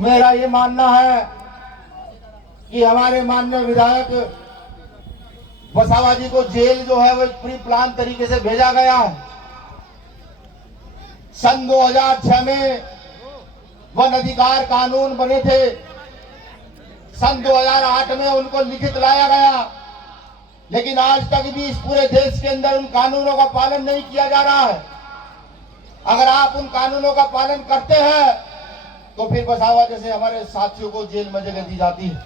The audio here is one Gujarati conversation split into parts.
मेरा ये मानना है कि हमारे माननीय विधायक वसावा जी को जेल जो है वो प्री प्लान तरीके से भेजा गया है। सन 2006 में वन अधिकार कानून बने थे। सन 2008 में उनको लिखित लाया गया, लेकिन आज तक भी इस पूरे देश के अंदर उन कानूनों का पालन नहीं किया जा रहा है। अगर आप उन कानूनों का पालन करते हैं तो फिर वसावा जैसे हमारे साथियों को जेल में जगह दी जाती है।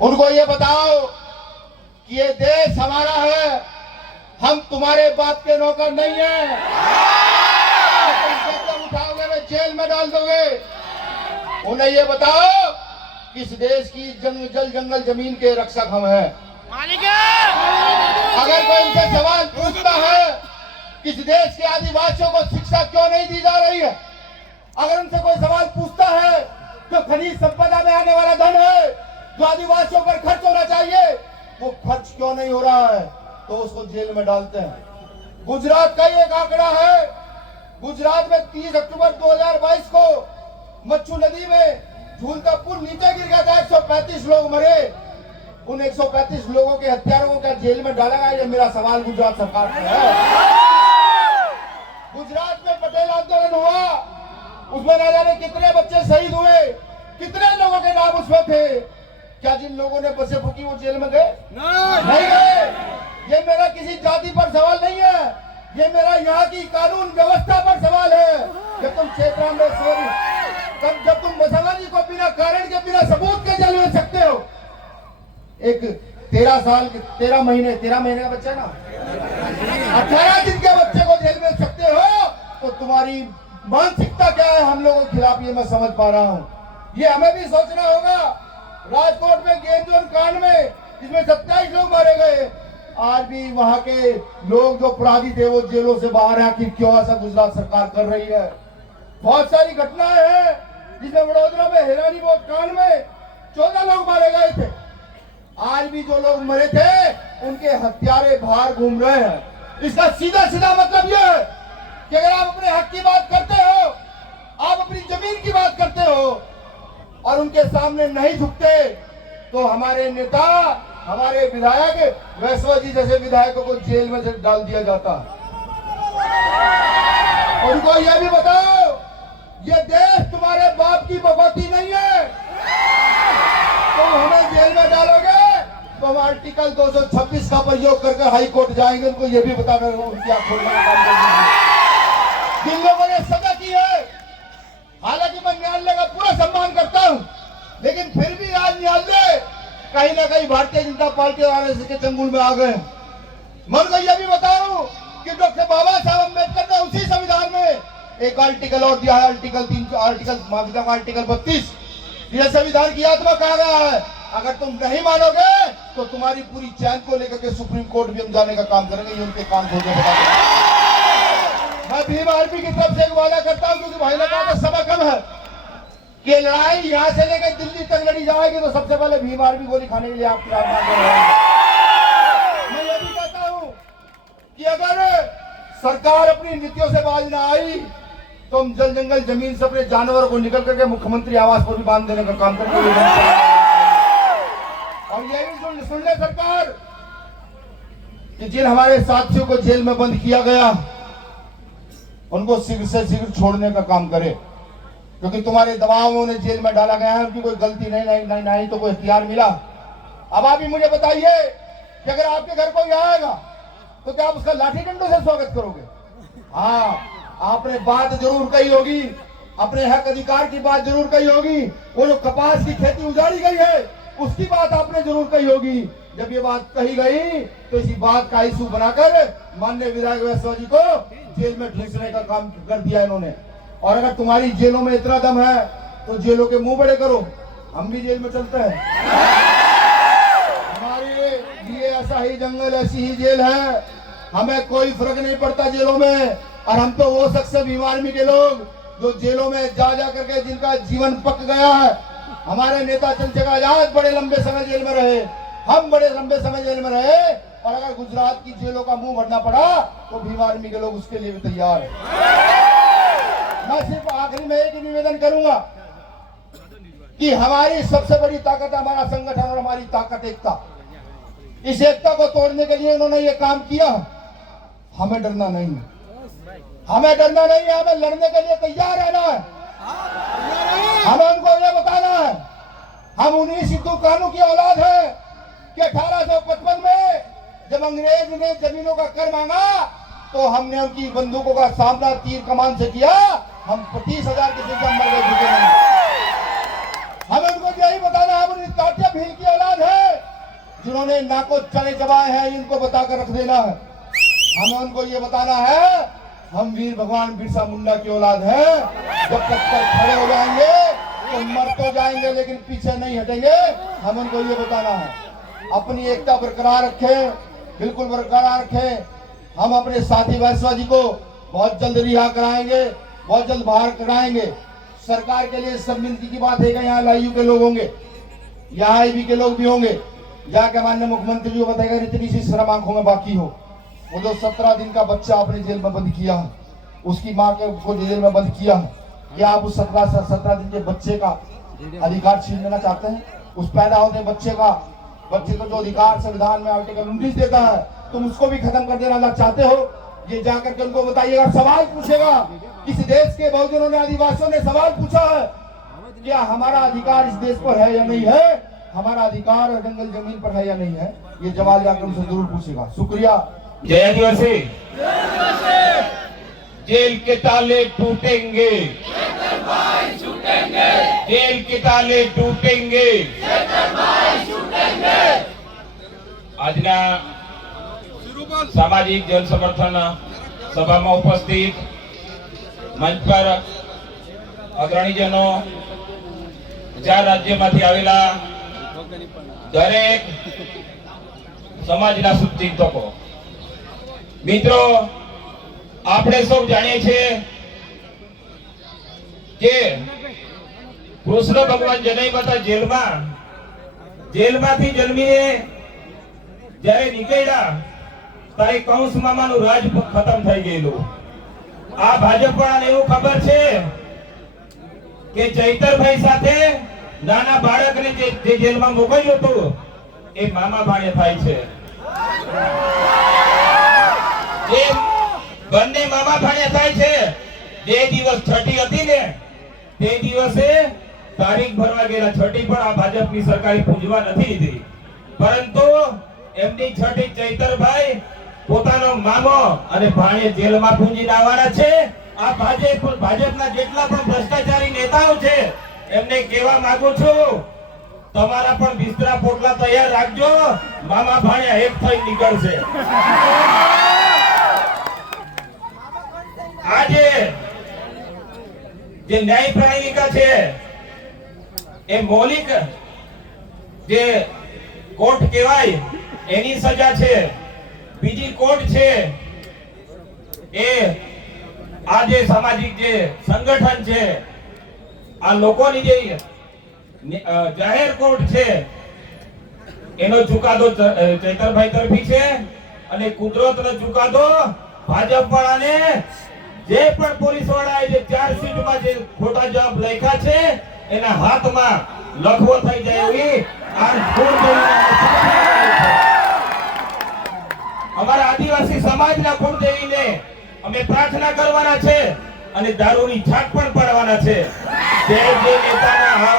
उनको ये बताओ कि ये देश हमारा है, हम तुम्हारे बाप के नौकर नहीं है। तुम उठाओगे वे जेल में डाल दोगे। उन्हें ये बताओ कि इस देश की जल जंगल जमीन के रक्षक हम हैं। अगर कोई इनसे सवाल पूछता है कि इस देश के आदिवासियों को शिक्षा क्यों नहीं दी जा रही है, अगर उनसे कोई सवाल पूछता है जो खनिज संपदा में आने वाला धन है जो आदिवासियों पर खर्च होना चाहिए वो खर्च क्यों नहीं हो रहा है, तो उसको जेल में डालते हैं। गुजरात का एक आंकड़ा है, गुजरात में 30 अक्टूबर 2022 को मच्छू नदी में झूलता पुल नीचे गिर गया था। 135 लोग मरे। उन 135 लोगों के हत्यारों को क्या जेल में डाला गया? ये मेरा सवाल गुजरात सरकार से है। गुजरात में पटेल आंदोलन हुआ, उसमें ना जाने कितने बच्चे शहीद हुए, कितने लोगों के नाम उसमें थे। क्या जिन लोगों ने बसें फूकी वो जेल में गए? नहीं गए। ये मेरा किसी जाति पर सवाल नहीं है, ये मेरा यहाँ की कानून व्यवस्था पर सवाल है। जब तुम क्षेत्र में जब तुम वसावा जी को बिना कारण के बिना सबूत के जेल में सकते हो, एक 13 महीने का बच्चा ना 18 दिन के बच्चे को जेल में सकते हो, तो तुम्हारी मानसिकता क्या है हम लोगों के खिलाफ, ये मैं समझ पा रहा हूँ। ये हमें भी सोचना होगा। राजकोट में गेम जोन कांड में इसमें 27 लोग मारे गए, आज भी वहां के लोग जो अपराधी थे वो जेलों से बाहर है। आखिर क्यों ऐसा गुजरात सरकार कर रही है? बहुत सारी घटनाएं हैं जिसमें वडोदरा में हिरानी बोट कांड में 14 लोग मारे गए थे। आज भी जो लोग मरे थे उनके हत्यारे बाहर घूम रहे हैं। इसका सीधा सीधा मतलब यह है कि अगर आप अपने हक की बात करते हो, आप अपनी जमीन की बात करते हो और उनके सामने नहीं झुकते, तो हमारे नेता, हमारे विधायक वैश्वा जी जैसे विधायकों को जेल में डाल दिया जाता। उनको यह भी बताओ, ये देश तुम्हारे बाप की बगौती नहीं है। तुम हमें जेल में डालोगे तो हम आर्टिकल 226 का प्रयोग करके हाई कोर्ट जाएंगे। उनको यह भी बताना उनकी आंख खोलने का काम करेंगे। जिन लोगों ने सजा की है, हालांकि मैं न्यायालय का पूरा सम्मान करता हूं, लेकिन फिर भी आज न्यायालय कहीं ना कहीं भारतीय जनता पार्टी वाले के चंगुल में आ गए। मैं उनको यह भी बताऊं कि डॉक्टर बाबा साहब अम्बेडकर ने उसी संविधान में एक आर्टिकल और दिया है, आर्टिकल 32। यह संविधान की आत्मा कहा गया है। अगर तुम नहीं मानोगे तो तुम्हारी पूरी चैन को लेकर के सुप्रीम कोर्ट भी हम जाने का काम करेंगे। ये उनके काम खोलने बता देंगे। मैं भीम आर्मी की तरफ से एक वादा करता हूं, क्योंकि भाई ने कहा था समय कम है कि लड़ाई यहां से लेकर दिल्ली तक लड़ी जाएगी, तो सबसे पहले भीम आर्मी गोली खाने के लिए आपकी मैं ये भी कहता हूं कि अगर सरकार अपनी नीतियों से बाज ना आई तो हम जल जंगल जमीन से अपने जानवरों को निकल करके मुख्यमंत्री आवास पर भी बांध देने का काम करेंगे। और ये भी सुन ले सरकार कि जिन हमारे साथियों को जेल में बंद किया गया उनको शीघ्र से शीघ्र छोड़ने का काम करे, क्योंकि तुम्हारे दबाव में उन्हें जेल में डाला गया है। उनकी कोई गलती नहीं तो कोई हथियार मिला। अब आप ही मुझे बताइए कि अगर आपके घर कोई आएगा तो क्या आप उसका लाठी डंडों से स्वागत करोगे? हाँ, आपने बात जरूर कही होगी, अपने हक अधिकार की बात जरूर कही होगी। वो जो कपास की खेती उजाड़ी गई है उसकी बात आपने जरूर कही होगी। जब ये बात कही गई तो इसी बात का इशू बनाकर माननीय विधायक वैश्वा जी को जेल में ठूंसने का काम कर दिया इन्होंने। और अगर तुम्हारी जेलों में इतना दम है तो जेलों के मुंह बड़े करो, हम भी जेल में चलते हैं। हमारे लिए ऐसा ही जंगल, ऐसी ही जेल है, हमें कोई फर्क नहीं पड़ता जेलों में। और हम तो वो शख्स भीम आर्मी के लोग जो जेलों में जा करके जिनका जीवन पक गया है। हमारे नेता चंद्रशेखर आजाद बड़े लंबे समय जेल में रहे, हम बड़े लंबे समय जेल में रहे, और अगर गुजरात की जेलों का मुंह भरना पड़ा तो भीम आर्मी के लोग उसके लिए भी तैयार है। मैं सिर्फ आखिरी में एक ही निवेदन करूंगा कि हमारी सबसे बड़ी ताकत है हमारा संगठन और हमारी ताकत एकता। इस एकता को तोड़ने के लिए उन्होंने ये काम किया। हमें डरना नहीं है, हमें डरना नहीं है, हमें लड़ने के लिए तैयार रहना है। हमें उनको ये बताना है, हम उन्हीं सिद्धू कानू की औलाद है कि 1855 में जब अंग्रेज ने जमीनों का कर मांगा तो हमने उनकी बंदूकों का सामना तीर कमान से किया। हम 30,000 की संख्या मर गए, झुके नहीं। हमें उनको यही बताना, हम उन्हीं ताटिया भील की औलाद है जिन्होंने नाको चने चबाए हैं, इनको बताकर रख देना है। हमें उनको ये बताना है, हम वीर भगवान बिरसा मुंडा की औलाद है। जब तक खड़े हो जाएंगे तो मर तो जाएंगे लेकिन पीछे नहीं हटेंगे। हम उनको ये बताना है, अपनी एकता बरकरार रखें, बिल्कुल बरकरार रखें। हम अपने साथी वैश्वा जी को बहुत जल्द रिहा कराएंगे, बहुत जल्द बाहर कराएंगे। सरकार के लिए शर्मिंदगी की बात है कि यहाँ लायू के लोग होंगे, यहाँ आईबी के लोग भी होंगे, जाके माननीय मुख्यमंत्री जी को बताएगा इतनी सी शर्म आंखों में बाकी हो। वो जो 17 दिन का बच्चा आपने जेल में बंद किया, उसकी माँ के को जेल में बंद किया, क्या आप उस 17 दिन के बच्चे का अधिकार छीन लेना चाहते हैं? उस पैदा होते बच्चे को जो अधिकार संविधान में आर्टिकल 19 देता है, तुम उसको भी खत्म कर देना चाहते हो? ये जाकर के उनको बताइएगा। सवाल पूछेगा, इस देश के बहुजनों ने, आदिवासियों ने सवाल पूछा है, क्या हमारा अधिकार इस देश पर है या नहीं है? हमारा अधिकार और जंगल जमीन पर है या नहीं है? ये जवाब जाकर उनसे जरूर पूछेगा। शुक्रिया। जय आदिवासी। जेल के ताले टूटेंगे, जेल के ताले टूटेंगे। આજના સામાજિક જન સમર્થન સભામાં ઉપસ્થિત મંચ પર અગ્રણીજનો, 4 રાજ્યમાંથી આવેલા દરેક સમાજના શુભચિંતકો, મિત્રો, આપણે સૌ જાણીએ છીએ કે કૃષ્ણ ભગવાન જનૈયા હતા જેલમાંથી જન્મીને જ્યારે નીકળ્યા ત્યારે કંસ મામાનું રાજ ખતમ થઈ ગયેલું। આ ભાજપવાળાને એવું ખબર છે કે ચૈતરભાઈ સાથે નાના બાળકને જે જેલમાં મોકલ્યું હતું એ મામા ભાણે થાય છે। એ બંને મામા ભાણે થાય છે। જે દિવસ છઠ્ઠી હતી ને તે દિવસે તારીખ ભરવા ગયેલા, છઠ્ઠી પણ આ ભાજપની સરકારે પૂજવા નથી દીધી, પરંતુ એમની છઠ્ઠી ચૈતરભાઈ પોતાનો મામો અને ભાણે જેલમાં પૂંજીને આવવાના છે। આ ભાજપના જેટલા પણ ભ્રષ્ટાચારી નેતાઓ છે એમને કહેવા માંગુ છું, તમારા પણ બિસ્તરા પોટલા તૈયાર રાખજો, મામા ભાણ્યા એક થઈ નીકળશે। આજે જે ન્યાય પ્રણાલિકા છે એ મૌલિક જે કોર્ટ કહેવાય એની સજા છે, બીજી કોર્ટ છે એ આ જે સામાજિક જે સંગઠન છે, આ લોકોની જે જાહેર કોર્ટ છે એનો ચુકાદો ચૈતરભાઈ તરફી છે અને કુદરતનો ચુકાદો ભાજપ વાળાને જે પણ પોલીસ વાળાએ જે ચાર્જશીટમાં જે ખોટા જવાબ લખ્યા છે એના હાથમાં લખવો થઈ જાય એવી આ અમારા આદિવાસી સમાજના કુળદેવીને અમે પ્રાર્થના કરવાના છે અને દારૂની છાટ પણ પાડવાના છે। જે નેતાના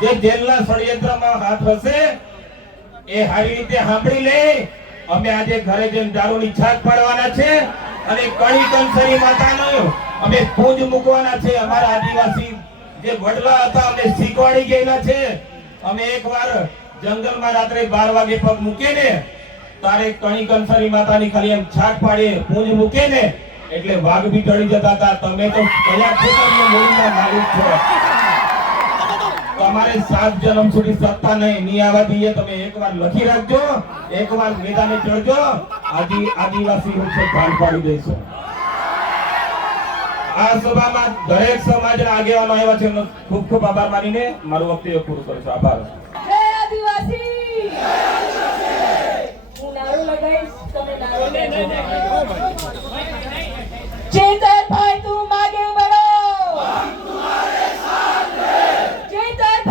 જે જેલના ષડયંત્રમાં હાથ હશે એ સારી રીતે સાંભળી લે। અમે આજે ઘરે જઈને દારૂની છાટ પાડવાના છે અને કણી કંસરી માતાનો અમે પૂજ મૂકવાના છે। અમારા આદિવાસી જે વડલા હતા અમને શીખવાડી ગયેલા છે, અમે એકવાર જંગલમાં રાત્રે 12 વાગે પગ મૂકીને તારે કણી કંસરી માતાની ખાલી એમ છાટ પાડીએ, પૂંજ મૂકીને એટલે વાઘ બી ટળી જતા હતા। તમે તો કયા ક્ષેત્રમાં મૂળના માલિક છો, તમારે 7 જન્મ સુધી સત્તા નહીં આવવા દઈએ। તમે એકવાર લખી રાખજો, એકવાર મેદાને ચડજો, આદિવાસી વચ્ચે ભાન પાડી દઈશું। આ સભામાં દરેક સમાજના આગેવાનો આવ્યા છે, ખૂબ ખૂબ આભાર માનીને મારું વક્તવ્ય પૂરું કરું છું। આભાર। જય આદિવાસી, હું નારો લગાઈશ, તમે નારો લેજો। चेतरभाई तुम आगे बढ़ो, हम तुम्हारे साथ हैं। चेतरभाई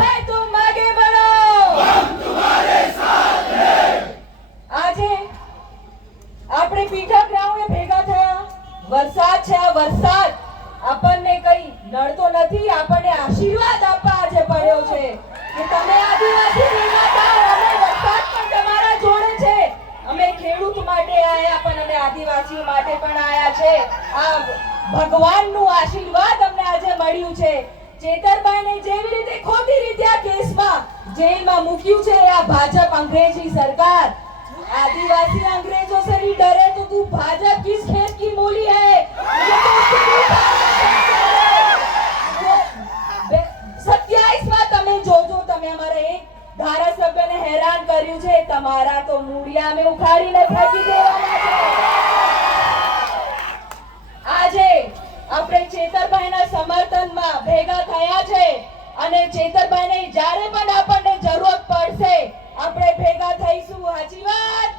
ભગવાનનું આશીર્વાદ અમને આજે મળ્યું છે. ચેતરભાઈને જેવી રીતે ખોટી રીતે આ કેસમાં જેલમાં મૂક્યું છે આ ભાજપ અંગ્રેજી सरकार. आदिवासी अंग्रेजों से नहीं डरे तो तू भाजपा किस खेत की मूली है? ये तो उसके लिए 27 માં તમે જોજો, તમે અમારા એક ધારાસભ્યને હેરાન કર્યું છે, તમારા તો મૂળિયા અમે ઉખાડીને ફેંકી દેવાના છે. આજે આપણે ચેતરભાઈના સમર્થનમાં ભેગા થયા છે અને ચેતરભાઈને જ્યારે પણ આપણને જરૂરત પડશે આપણે ભેગા થઈશું. સાચી વાત?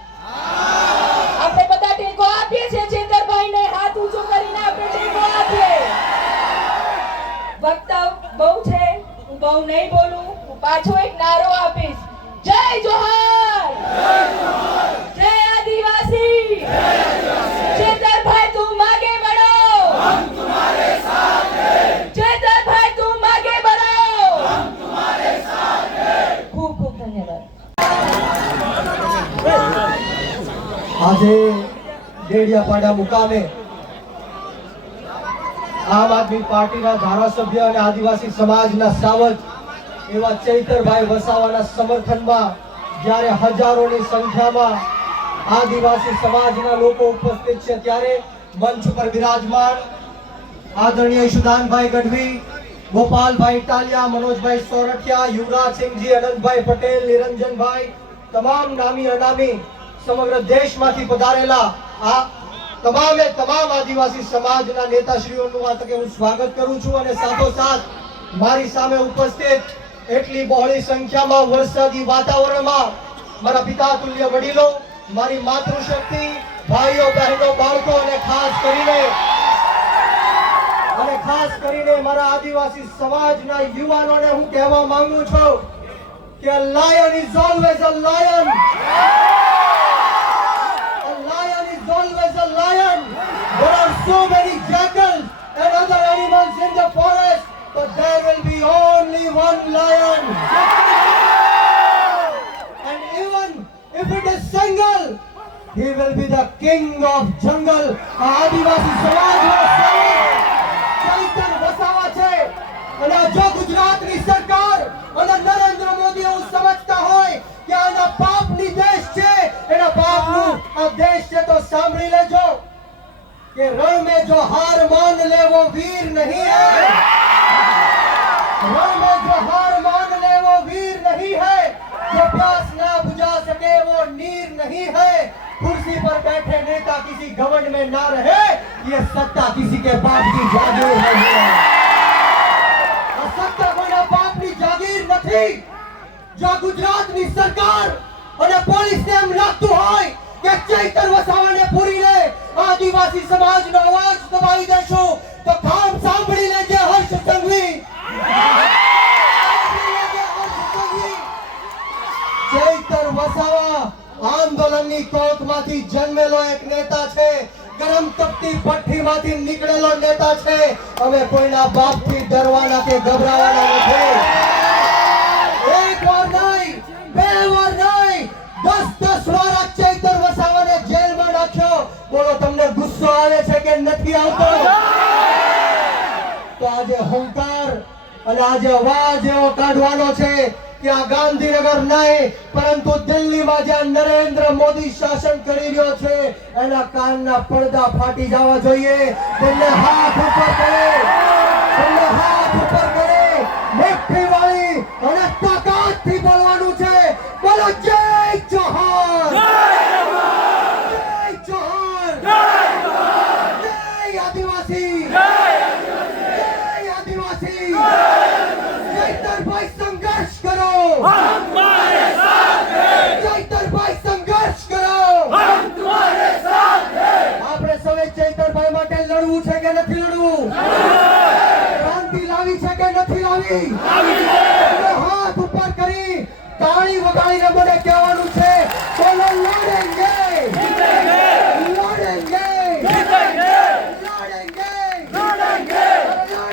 આપણે બધા ટેકો આપીએ છીએ ચેતરભાઈને. હાથ ઊંચો કરીને આપણે ટેકો આપીએ. વક્તા બહુ છે, હું બહુ નહીં બોલું, હું પાછો એક નારો આપીશ. જય જોહાર, જય આદિવાસી. ચેતરભાઈ તું આગે बढ़ो, हम तुम्हारे साथ हैं. चेतरभाई तुम आगे बढ़ो, हम तुम्हारे साथ हैं. खूब खूब धन्यवाद. આજે ડેડિયાપાડા મુકામે આમ આદમી પાર્ટીના ધારાસભ્ય અને આદિવાસી સમાજના સાવજ એવા ચૈતરભાઈ વસાવાના સમર્થનમાં જ્યારે હજારોની સંખ્યામાં આદિવાસી સમાજના લોકો ઉપસ્થિત છે ત્યારે મંચ પર બિરાજમાન આદરણીય ઈશુદાનભાઈ ગઢવી, ગોપાલભાઈ ટાલિયા, મનોજભાઈ સોરઠિયા, યુવરાજસિંહજી, અનંતભાઈ પટેલ, નિરંજનભાઈ, તમામ નામી અનામી સમગ્ર દેશમાંથી પધારેલા આ તમામ આદિવાસી સમાજના નેતાશ્રીઓનું આ તકે હું સ્વાગત કરું છું. અને સાથોસાથ મારી સામે ઉપસ્થિત એટલી બહોળી સંખ્યામાં વરસાદી વાતાવરણમાં મારા પિતા તુલ્ય વડીલો, મારી માતૃશક્તિ, ભાઈઓ બહેનો, બાળકો અને ખાસ કરીને મારા આદિવાસી સમાજના યુવાનોને હું કહેવા માંગુ છું કે a lion is always a lion. A lion is always a lion. There are so many jackals and other animals in the forest, but there will be only one lion. And even if it is single, he will be the king of jungle. આદિવાસી સમાજનો ચૈતર વસાવા છે અને જો ગુજરાતની સરકાર અને નરેન્દ્ર મોદી એવું સમજતા હોય કે આના પાપની દેશ છે, એના પાપનું આ દેશ છે, તો સાંભળી લેજો કે રણ में जो हार मान ले वो वीर नहीं है. रण में जो हार मान ले वो वीर नहीं है. जो प्यास ना बुझा सके वो नीर नहीं है. कुर्सी पर बैठे नेता किसी घमंड में ना रहे, ये सत्ता किसी के बाप की जागीर नहीं है. આ સત્તા કોઈના બાપની જાગીર નથી. જો ગુજરાતની સરકાર અને પોલીસને એમ લાગતું હોય કે ચૈતર વસાવાને પૂરી લે આદિવાસી સમાજનો અવાજ દબાવી દેશું, તો કામ સાંભળી લેજે હર્ષ સંઘવી. ચૈતર વસાવા આંદોલનની કોખમાંથી જન્મેલો એક નેતા છે, ગરમ તપતી ભઠ્ઠીમાંથી નીકળેલો નેતા છે. અમે કોઈના બાપથી ડરવાના કે ગભરાવાના નથી. એક વાર નહીં, બે વાર નહીં, 10 વાર આ ચૈતર વસાવાને જેલમાં નાખ્યો. બોલો તમને ગુસ્સો આવે છે કે નથી આવતો? તો આજે હુંકાર અને આજે અવાજ એવો કાઢવાનો છે કે આ ગાંધીનગર નહીં પરંતુ દિલ્હીમાં જ્યાં નરેન્દ્ર મોદી શાસન કરી રહ્યો છે એના કાનના પડદા ફાટી જવા જોઈએ. બંને હાથ ઉપર કરે, બંને હાથ ઉપર કરે, મુઠ્ઠી વાળી અને તાકાતથી બોલવાનું છે. બોલો જય જોહાર, જય જોહાર, જય આદિવાસી, જય આદિવાસી. ચૈતરભાઈ સંઘર્ષ કરો, हम तुम्हारे साथ हैं. ચૈતરભાઈ સંઘર્ષ કરો, हम तुम्हारे साथ हैं. આપણે સૌએ ચૈતરભાઈ માટે લડવું છે કે નથી લડવું? ક્રાંતિ લાવી છે કે નથી લાવી? હાથ ઉપર કરી તાળી વગાડીને મને કહેવાનું છે, બોલો લડેંગે, લડેંગે, લડેંગે, લડેંગે,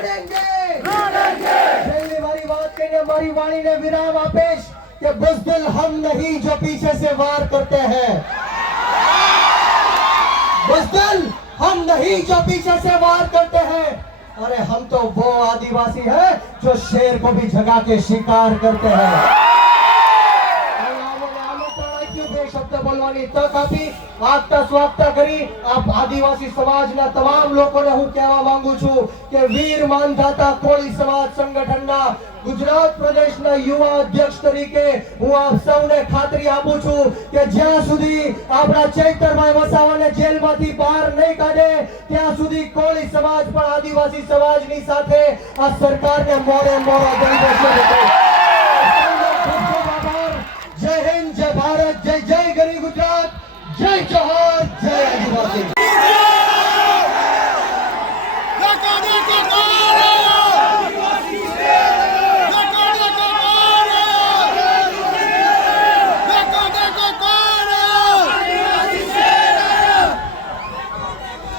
લડેંગે. છેલ્લી મારી વાત કહીને મારી વાણીને વિરામ આપીશ કે બુઝદિલ हम नहीं जो पीछे से वार करते हैं. बज़दिल हम नहीं वही जो पीछे से वार करते हैं। अरे हम तो वो आदिवासी हैं जो शेर को भी जगा के शिकार करते हैं। શબ્દ બોલવાની તક આપી આગતા સ્વાગતા કરી આપ આદિવાસી સમાજના તમામ લોકોને હું કહેવા માંગુ છું કે વીર માનધાતા કોળી સમાજ સંગઠનના ગુજરાત પ્રદેશના યુવા અધ્યક્ષ તરીકે હું આપ સૌને ખાતરી આપું છું કે જ્યાં સુધી આપણા ચૈતરભાઈ વસાવાને જેલમાંથી બહાર નહીં કાઢે ત્યાં સુધી કોળી સમાજ પણ આદિવાસી સમાજની સાથે આ સરકારને મોરે મોરો દઈ દેશે। जय हिंद, जय भारत, जय जय गरी गुजरात, जय जोहार, जय आदिवासी।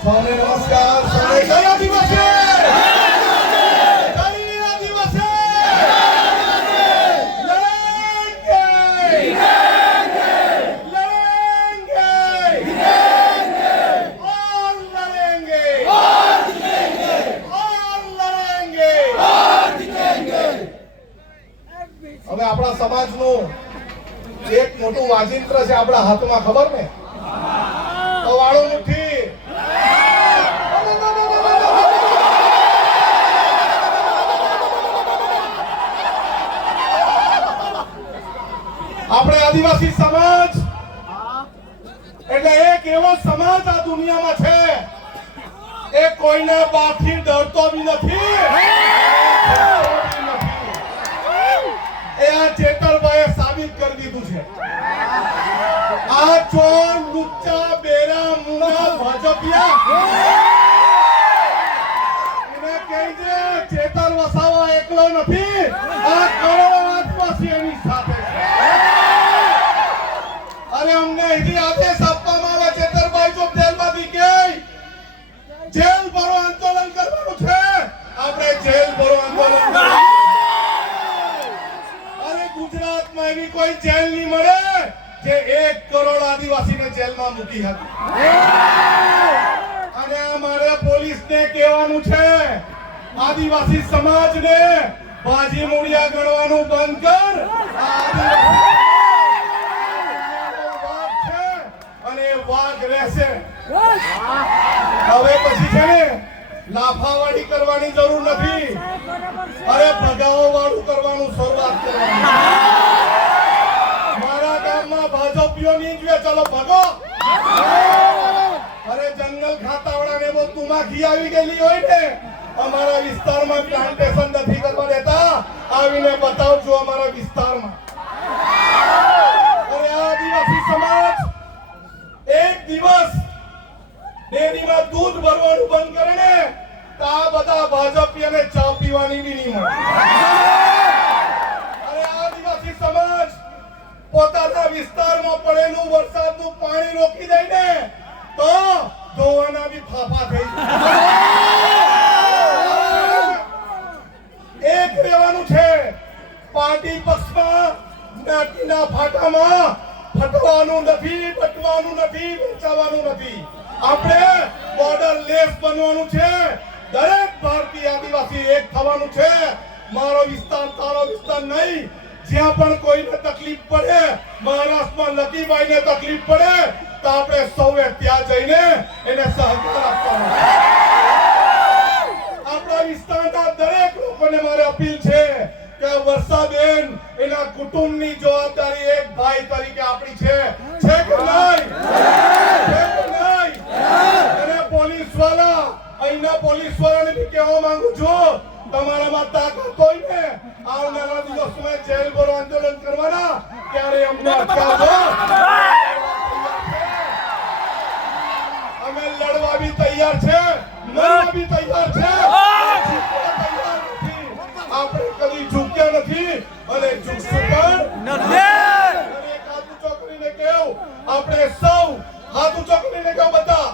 स्वामी नमस्कार, स्वामी जय आदिवासी, હવે આપણા સમાજનું એક મોટું વાજિંત્ર છે આપણા હાથમાં, ખબર ને? કવાળો મુઠ્ઠી। આપણે આદિવાસી સમાજ એટલે એક એવો સમાજ આ દુનિયામાં છે એ કોઈના બાપથી ડરતો બી નથી। એ આ ચેતરભાઈએ સાબિત કરી દીધું છે। આ ચોર લુચ્ચા બેરા મુંડા ભાજપિયા એને કહેજે ચેતર વસાવા એકલો નથી, આ કરોડો આદિવાસી એની સાથે છે। અરે અમને અહીંથી આદેશ આપવામાં આવે ચેતરભાઈ જો જેલમાંથી કે જેલ ભરો આંદોલન કરવાનું છે, આપણે જેલ ભરો આંદોલન કરવાનું। ગુજરાતમાં એવી કોઈ જેલ નહીં મળે જે 1 કરોડ આદિવાસીને જેલમાં મૂકી હતી। અને અમારે પોલીસને કહેવાનું છે આદિવાસી સમાજને બાજી મૂળિયા ગણવાનું બંધ કર। વાઘ છે અને વાઘ રહેશે। હવે પછી છે ને લાફાવાડી કરવાની જરૂર નથી, અરે ભગાવવાળું કરવાનું શરૂઆત કરવાની। મારા ગામમાં ભાજપીઓ નહીં જોઈએ, ચલો ભગો। અરે જંગલ ખાતાવાળાને બહુ તુમાખી આવી ગયેલી હોય ને, અમારા વિસ્તારમાં પ્લાન્ટેશન નથી કરવા દેતા, આવીને બતાવજો અમારા વિસ્તારમાં। અરે આદિવાસી સમાજ એક દિવસ ડેરીમાં દૂધ ભરવાનું બંધ કરે ને તો આ બધા ભાજપીઓને ચા પીવાની બી નહીં મળે। અરે આદિવાસી સમાજ પોતાના વિસ્તારમાં પડેલું વરસાદનું પાણી રોકી દે ને તો ધોવાના બી ફાફા થઈ જાય। એક રહેવાનું છે, પાર્ટી પક્ષમાં જ્ઞાતિના ફાટામાં ફટવાનું નથી, બટવાનું નથી, વેચાવાનું નથી। આપણે બોર્ડર લેસ બનવાનું છે। દરેક ભારતીય આદિવાસી એક થવાનું છે। મારો વિસ્તાર તારો વિસ્તાર નહીં। જ્યાં પણ કોઈને તકલીફ પડે, મહારાષ્ટ્રમાં લકીભાઈને તકલીફ પડે તો આપણે સૌએ ત્યાં જઈને એને સહકાર આપવાનો। આપણા વિસ્તારના દરેક લોકોને મારે અપીલ છે કે વર્ષાબેન એના કુટુંબની જવાબદારી એક ભાઈ તરીકે આપણી છે કે નહીં? અને પોલીસ વાળા, અહીંના પોલીસ વાળાને બી કહેવા માંગુ છું, તમારામાં તાકાત હોય ને આવનારા દિવસોમાં જેલ ભરો આંદોલન કરવાના, ત્યારે અમને અટકાવજો। અમે લડવા બી તૈયાર છે, મરવા બી તૈયાર છે, આપણે કદી ઝૂક્યા નથી અને ઝૂકશું પણ નથી। એક હાથ ઊંચો કરીને કહ્યું, આપણે સૌ હાથ ઊંચો કરીને કહો બધા,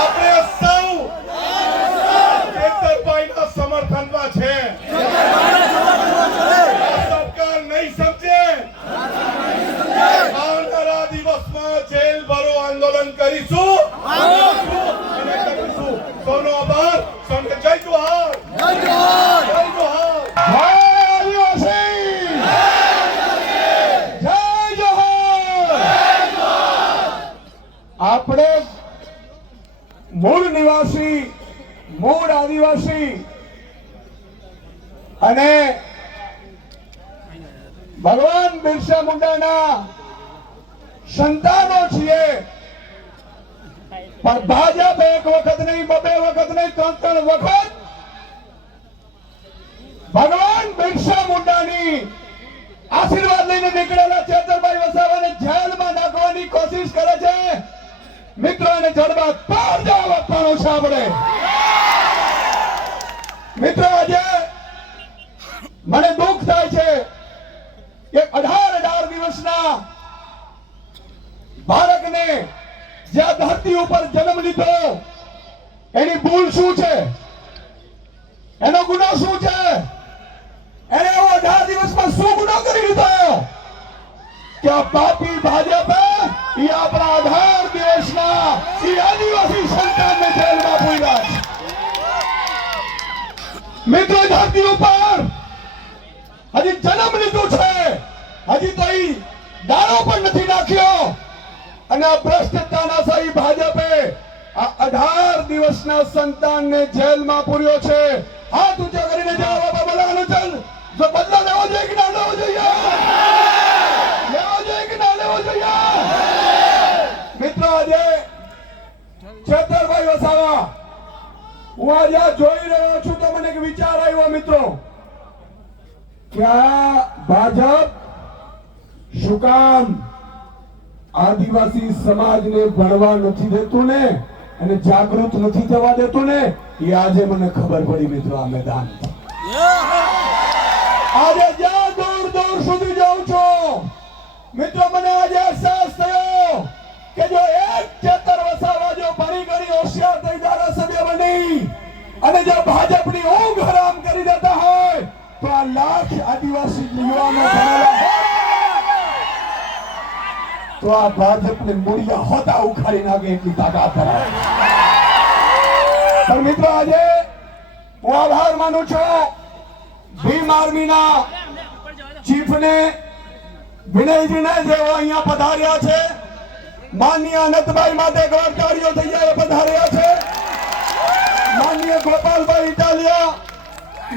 આપણે સૌ ચેતરભાઈના સમર્થનમાં છે। સરકાર નહીં સમજે, આવનારા દિવસમાં જેલ ભરો આંદોલન કરીશું અને મૂળ નિવાસી, મૂળ આદિવાસી અને ભગવાન બિરસા મુંડાના સંતાનો છીએ, પણ ભાજપ એક વખત નહીં, બે વખત નહીં, ત્રણ વખત ભગવાન બિરસા મુંડાની આશીર્વાદ લઈને નીકળેલા ચેતરભાઈ વસાવાને જેલમાં નાખવાની કોશિશ કરે છે. મિત્રો અને જડબાદ પાર જવાબ આપવાનો છે આપણે. મિત્રો આજે મને દુઃખ થાય છે કે 18 દિવસના બાળકને જે આ ધરતી ઉપર જન્મ લીધો એની ભૂલ શું છે, એનો ગુનો શું છે, એને 18 દિવસમાં શું ગુનો કરી લીધો કે આ પાપી ભાજપ એ આપણા 18 દેશના એ આદિવાસી સંતાનને જેલમાં પૂર્યા છે. મિત્રો ધરતી ઉપર હજી જન્મ લીધું છે, હજી તો એ દારો પણ નથી નાખ્યો અને આ ભ્રષ્ટ તાનાશાહી ભાજપે આ 18 દિવસના સંતાનને જેલમાં પૂર્યો છે. હાથ ઊંચો કરીને જવાબ આપો બોલાનો ચલ. જો બદલો લેવો જોઈએ કે ના લેવો જોઈએ? લેવો જોઈએ કે ના લેવો જોઈએ? મિત્રો આજે ચેતરભાઈ વસાવા હું આજે જોઈ રહ્યો છું તો મને એક વિચાર આવ્યો મિત્રો કે આ ભાજપ શું કામ આદિવાસી સમાજને ભણવા નથી દેતું ને અને જાગૃત નથી થવા દેતું ને એ આજે મને ખબર પડી મિત્રો. આ મેદાન આજે જ્યાં દૂર દૂર સુધી જાઉં છું મિત્રો મને આજે અહેસાસ થયો કે જો એક ચેતર વસાવા જો ભણી ગણી હોશિયાર થઈ ધારાસભ્ય બની અને જો ભાજપની ઊંઘ હરામ કરી દેતા હોય તો આ લાખ આદિવાસી યુવાનો ભણેલા હોય તો આ ભાજપને મૂળિયા હોતા ઉખાડી નાખે એટલી તાકાત ધરાવે. પણ મિત્રો આજે હું આભાર માનું છું ભીમ આર્મીના ચીફને વિનયજીને જેઓ અહીંયા પધાર્યા છે. માનનીય અનંતભાઈ માટે ગૌરવતાળીઓ થઈ જાય પધાર્યા છે. માનનીય ગોપાલભાઈ ઇટાલિયા,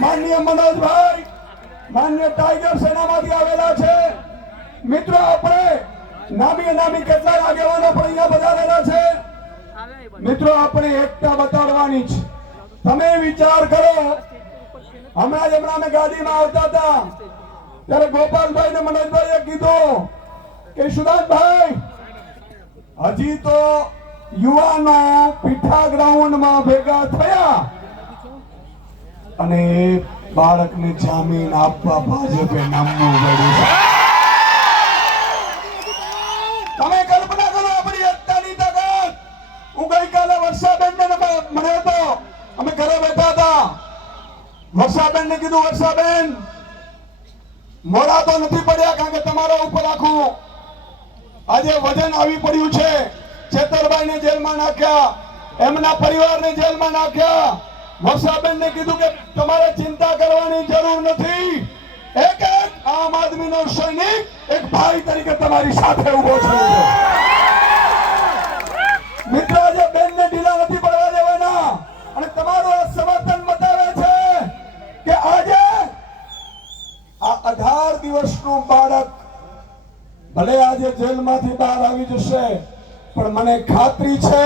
માનનીય મનોજભાઈ, માનનીય ટાઈગર સેનામાંથી આવેલા છે. મિત્રો આપણે નામી કેટલાય આગેવાનો પણ અહીંયા પધારેલા છે. મિત્રો આપણે એકતા બતાડવાની છે. તમે વિચાર કરો, હમણાં અમે ગાડીમાં આવતા હતા ત્યારે ગોપાલભાઈ ને મનોજભાઈએ કીધું કે સુદાનભાઈ હજી તો યુવાનો પીઠા ગ્રાઉન્ડમાં ભેગા થયા અને બાળકને જામીન આપવા ભાજપે નામવું પડ્યું છે. તમે કલ્પના કરો આપણી એકતાની તાકાત. હું ગઈકાલે વર્ષાબેનને મળ્યો હતો, અમે ઘરે બેઠા હતા. વર્ષાબેન ને કીધું વર્ષાબેન મોડા તો નથી પડ્યા કારણ કે તમારા ઉપર આખું આજે વજન આવી પડ્યું છે. ચેતરભાઈ ને જેલમાં નાખ્યા, એમના પરિવારને જેલમાં નાખ્યા. વર્ષાબેન ને કીધું કે તમારે ચિંતા કરવાની જરૂર નથી. એક એક આમ આદમીનો સૈનિક એક ભાઈ તરીકે તમારી સાથે ઉભો છે. મિત્રો આજે બેનને ઢીલા નથી પડવા દેવાના અને તમારું આ સમર્થન બતાવે છે કે આજે આ 18 દિવસનું બાળક ભલે આજે જેલમાંથી બહાર આવી જશે પણ મને ખાતરી છે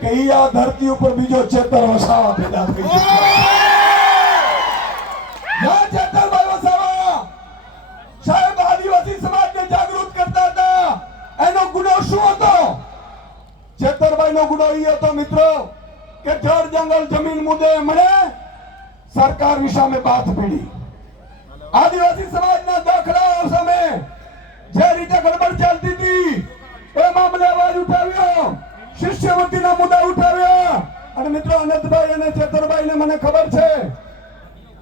કે ઈ આ ધરતી ઉપર બીજો ચેતર વસાવા પેદા થઈ જશે. ચેતરભાઈ વસાવા સાહેબ આદિવાસી સમાજને જાગૃત કરતા હતા. એનો ગુનો શું હતો? ચેતરભાઈ નો ગુનો એ હતો મિત્રો કે જળ જંગલ જમીન મુદ્દે મને સરકારની સામે બાથ પીડી. આદિવાસી સમાજના દાખલાઓ સામે જે રીતે ગડબડ ચાલતી હતી એ મામલે અવાજ ઉઠાવ્યો, શિષ્યવૃત્તિના મુદ્દા ઉઠાવ્યા. અને મિત્રો અનંતભાઈ અને ચેતરભાઈ ને મને ખબર છે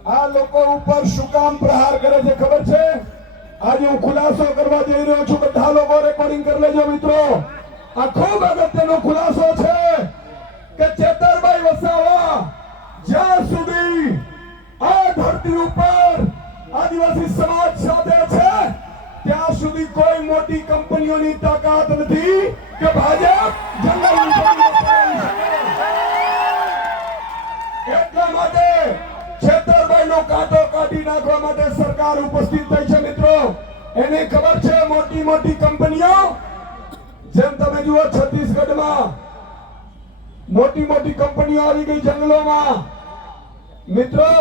આ લોકો ઉપર શું કામ પ્રહાર કરે છે ખબર છે? આજે હું ખુલાસો કરવા જઈ રહ્યો છું. બધા લોકો રેકોર્ડિંગ કરી લેજો મિત્રો. આ ખૂબ અગત્યનો ખુલાસો છે કે ચેતરભાઈ વસાવા જ્યાં સુધી આ ધરતી ઉપર આદિવાસી સમાજ સાથે છે ત્યાં સુધી કોઈ મોટી કંપનીઓની તાકાત નથી કે ભાજપ જંગલની જમીન પર આવી શકે. નાખવા માટે સરકાર ઉપસ્થિત થઈ છે મિત્રો. એને ખબર છે મોટી મોટી કંપનીઓ, જેમ તમે જુઓ છત્તીસગઢમાં મોટી મોટી કંપનીઓ આવી ગઈ જંગલોમાં. મિત્રો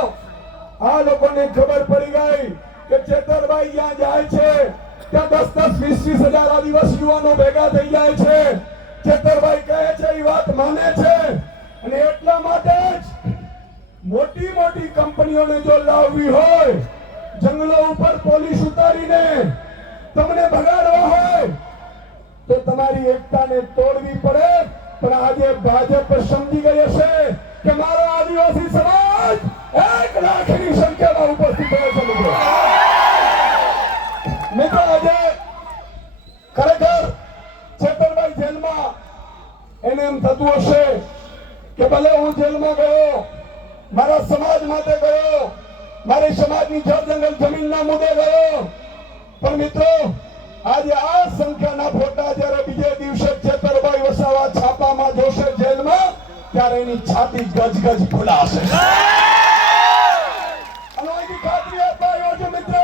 આ લોકોને ખબર પડી ગઈ કે ચેતરભાઈ જ્યાં જાય છે ત્યાં 10-10, 20-20 હજાર આદિવાસી યુવાનો ભેગા થઈ જાય છે. ચેતરભાઈ કહે છે એ વાત માને છે, અને એટલા માટે જ મોટી મોટી કંપનીઓને જો લાવવી હોય, જંગલો ઉપર પોલીસ ઉતારીને તમને ભગાડવા હોય તો તમારી એકતાને તોડવી પડે. પણ આજે ભાજપ સમજી ગઈ હશે કે મારો આદિવાસી સમાજ 1 લાખની સંખ્યામાં ઉપસ્થિત થયો છે. મિત્રો આજે ખરેખર ચેતરભાઈ જેલમાં એને એમ થતું હશે કે ભલે હું જેલમાં ગયો, મારા સમાજ માટે ગયો, મારી સમાજની જળ જંગલ જમીનના મુદ્દે ગયો, પણ મિત્રો આજે આ સંખ્યાના ફોટા જ્યારે બીજે દિવસે ચેતરભાઈ વસાવા છાપામાં જોશે જેલમાં, ત્યારે એની છાતી ગજગજ ફૂલાશે. અને એની ખાતરી અપાયો છે મિત્રો,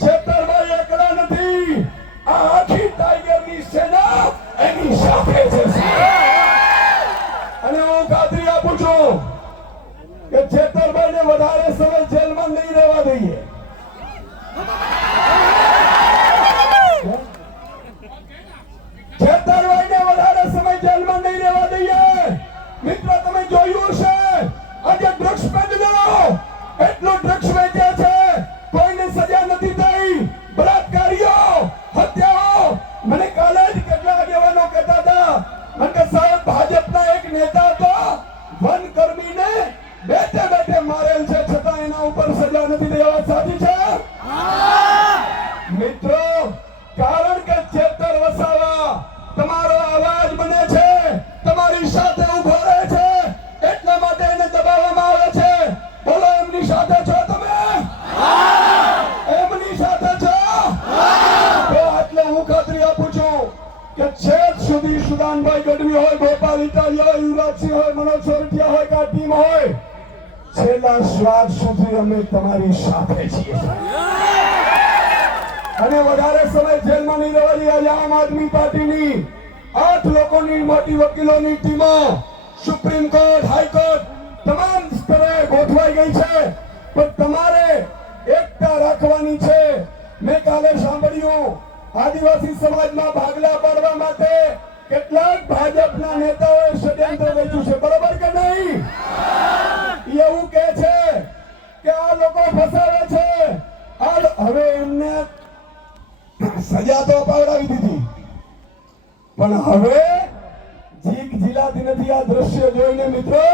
ચેતરભાઈ એકલા નથી, આ આખી ટાઈગરની સેના એની સાથે છે. અને હું ખાતરી આપું છું કે ચેતરભાઈને વધારે સમય જેલમાં નહીં રહેવા દઈએ. ચેતરભાઈને વધારે સમય જેલમાં નહીં રહેવા દઈએ. મિત્રો તમે જોયું હશે આજે ડ્રગ્સ પેડલરો એટલું ડ્રગ્સ વેચે છે, કોઈને સજા નથી થઈ. બળાત્કારીઓ, હત્યાઓ. મને કાલે જ કેટલા આગેવાનો કહેતા હતા, મને કે સાહેબ ભાજપના એક નેતા તો વનકર્મીને બેઠે બેઠે મારેલ છે, છતાં એના ઉપર સજા નથી થઈ. વાત સાચી છે મિત્રો? કારણ કે ચેતર વસાવા તમારો અવાજ બને છે, તમારી સાથે ઉભો રહે છે, એટલા માટે એને દબાવવામાં આવે છે. બોલો, એમની સાથે છો તમે? એમની સાથે છો? તો એટલે હું ખાતરી આપું છું કે છેક સુધી સુદાનભાઈ ગઢવી હોય, ગોપાલ ઇટાલિયા હોય, યુવરાજસિંહ હોય, મનોજ સોરઠિયા હોય કે આ ટીમ હોય, છેલ્લા શ્વાસ સુધી અમે તમારી સાથે છીએ. અને વધારે સમય જેલમાં નહીં રહેવા દઈએ. આજે આમ આદમી પાર્ટીની 8 લોકોની મોટી વકીલોની ટીમો સુપ્રીમ કોર્ટ, હાઈકોર્ટ તમામ સ્તરે ગોઠવાઈ ગઈ છે, પણ તમારે એકતા રાખવાની છે. મેં કાલે સાંભળ્યું આદિવાસી સમાજમાં ભાગલા પાડવા માટે કેટલાક ભાજપના નેતાઓએ ષડયંત્ર રચ્યું છે. બરોબર કે નહીં? એવું કહે છે કે આ લોકો ફસાવે છે. હવે એમને સજા તો અપાવડાવી દીધી, પણ હવે જીક જીલાતી નથી આ દ્રશ્ય જોઈને મિત્રો.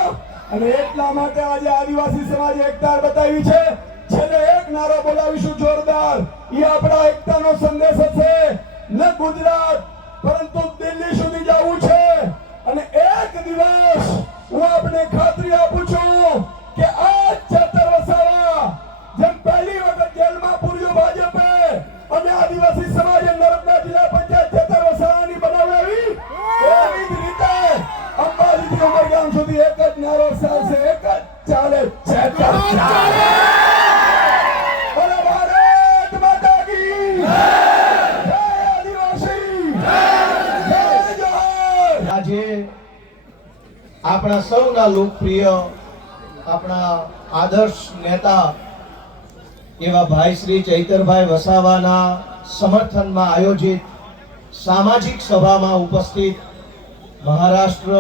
અને એટલા માટે આજે આદિવાસી સમાજે એકતા બતાવી છે. છેલ્લે એક નારો બોલાવીશું જોરદાર. એ આપણા એકતાનો સંદેશ હશે. ન ગુજરાત પરંતુ દિલ્હી સુધી જવું છે. અને એક દિવસ હું આપને ખાતરી આપું છું કે આ ચેતર વસાવા જેમ પહેલી વખત જેલમાં પૂર્યો ભાજપે અને આદિવાસી સમાજે નર્મદા જિલ્લા પંચાયત ચેતર વસાવાની બનાવી, એવી જ રીતે અંબાજીથી ઉમરગામ સુધી એક જ નારો ચાલશે, એક જ ચાલે, ચેતર ચાલે. બોલો ભારત માતા કી જય! આદિવાસી જય જોહાર! આજે આપણા સૌના લોકપ્રિય, આપણા આદર્શ નેતા એવા ભાઈ શ્રી ચૈતરભાઈ વસાવાના સમર્થનમાં આયોજિત સામાજિક સભામાં ઉપસ્થિત મહારાષ્ટ્ર,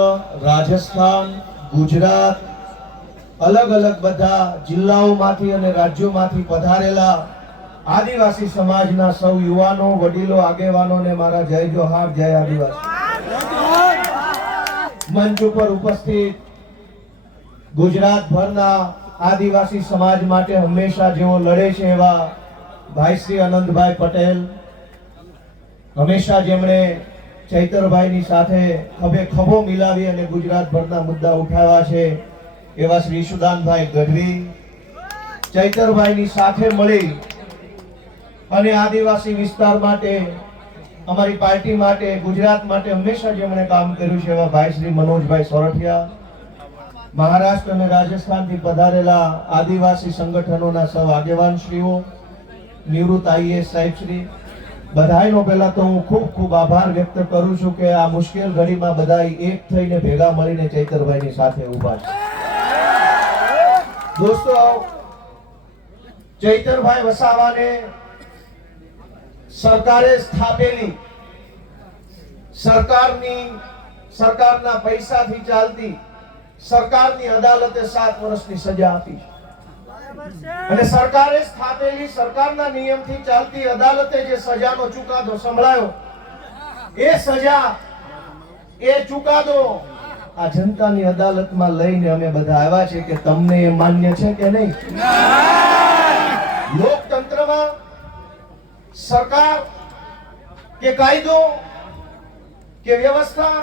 રાજસ્થાન, ગુજરાત, અલગ અલગ બધા જિલ્લાઓમાંથી અને રાજ્યોમાંથી પધારેલા આદિવાસી સમાજના સૌ યુવાનો, વડીલો, આગેવાનોને મારા જય જોહાર, જય આદિવાસી. મંચ ઉપર ઉપસ્થિત ગુજરાતભરના આદિવાસી સમાજ માટે હંમેશા જેઓ લડે છે એવા ભાઈ શ્રી આનંદભાઈ પટેલ, હંમેશા જેમણે ચૈતરભાઈની સાથે ખભે ખભો મિલાવી અને ગુજરાતભરના મુદ્દા ઉઠાવ્યા છે એવા શ્રી સુદાનભાઈ ગઢવી, ચૈતરભાઈની સાથે મળી અને આદિવાસી વિસ્તાર માટે, અમારી પાર્ટી માટે, ગુજરાત માટે હંમેશા જેમણે કામ કર્યું છે એવા ભાઈ શ્રી મનોજભાઈ સોરઠિયા, મહારાષ્ટ્ર અને રાજસ્થાનથી પધારેલા આદિવાસી સંગઠનોના સૌ આગેવાનશ્રીઓ, નિવૃત્ત આઈએએસ સાહેબશ્રી, બધાયનો પહેલા તો હું ખૂબ ખૂબ આભાર વ્યક્ત કરું છું કે આ મુશ્કેલ ઘડીમાં બધાય એક થઈને ભેગા મળીને ચૈતરભાઈની સાથે ઊભા છે. દોસ્તો, ચૈતરભાઈ વસાવાને સરકારે સ્થાપેલી સરકારના પૈસાથી ચાલતી સરકારની અદાલતે 7 વર્ષની સજા આપી છે. અને સરકારે સ્થાપેલી સરકારના નિયમથી ચાલતી અદાલતે જે સજાનો ચુકાદો સંભળાયો, એ સજા, એ ચુકાદો આ જનતાની અદાલતમાં લઈને અમે બધા આવ્યા છે કે તમને એ માન્ય છે કે નહીં. લોકતંત્રમાં સરકાર કે કાયદો કે વ્યવસ્થા,